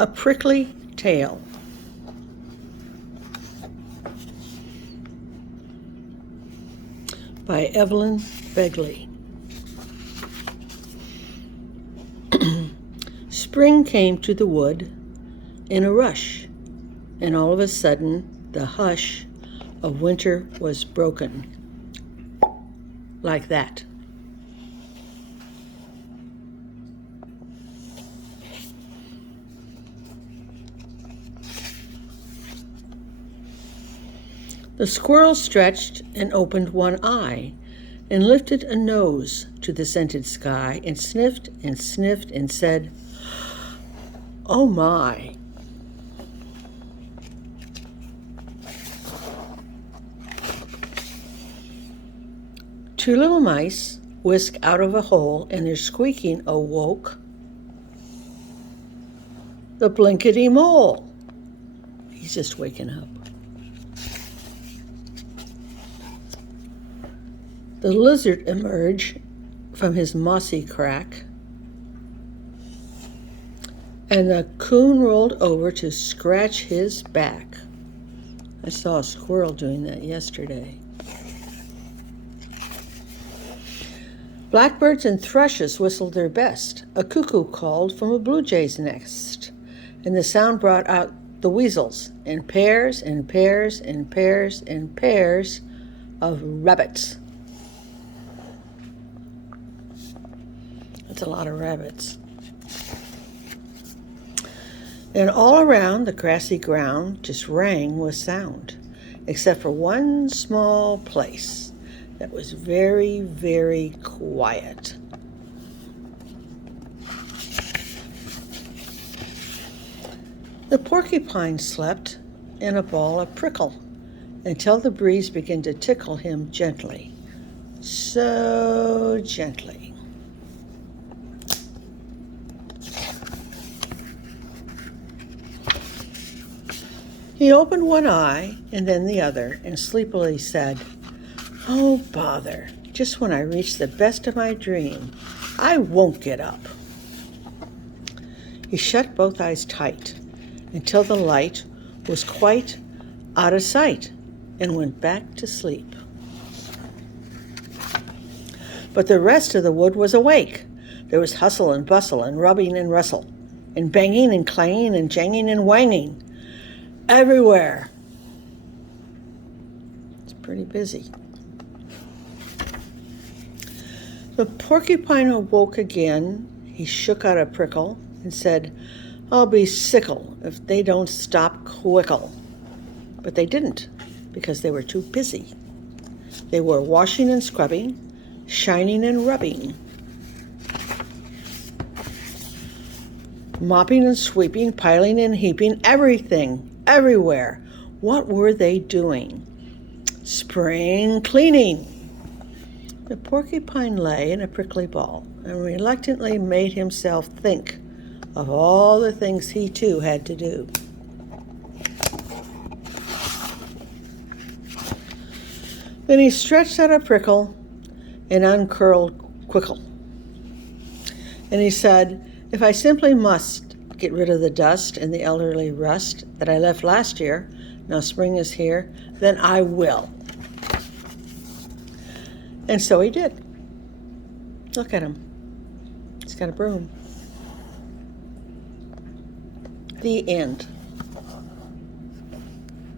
A Prickly Tail by Evelyn Begley. Spring came to the wood in a rush, and all of a sudden the hush of winter was broken. Like that. The squirrel stretched and opened one eye and lifted a nose to the scented sky and sniffed and said, "Oh my." Two little mice whisked out of a hole and their squeaking awoke the Blinkety Mole. He's just waking up. The lizard emerged from his mossy crack, and the coon rolled over to scratch his back. I saw a squirrel doing that yesterday. Blackbirds and thrushes whistled their best. A cuckoo called from a blue jay's nest, and the sound brought out the weasels in pairs and pairs and pairs and pairs of rabbits. That's a lot of rabbits. And all around the grassy ground just rang with sound, except for one small place that was very, very quiet. The porcupine slept in a ball of prickle until the breeze began to tickle him gently, so gently. He opened one eye and then the other and sleepily said, "Oh, bother, just when I reach the best of my dream, I won't get up." He shut both eyes tight until the light was quite out of sight and went back to sleep. But the rest of the wood was awake. There was hustle and bustle and rubbing and rustle and banging and clanging and janging and wanging everywhere. It's pretty busy. The porcupine awoke again. He shook out a prickle and said, "I'll be sickle if they don't stop quickle." But they didn't, because they were too busy. They were washing and scrubbing, shining and rubbing, mopping and sweeping, piling and heaping, everything, everywhere. What were they doing? Spring cleaning. The porcupine lay in a prickly ball and reluctantly made himself think of all the things he too had to do. Then he stretched out a prickle and uncurled quickle. And he said, "If I simply must get rid of the dust and the elderly rust that I left last year, now spring is here, then I will." And so he did. Look at him. He's got a broom. The end.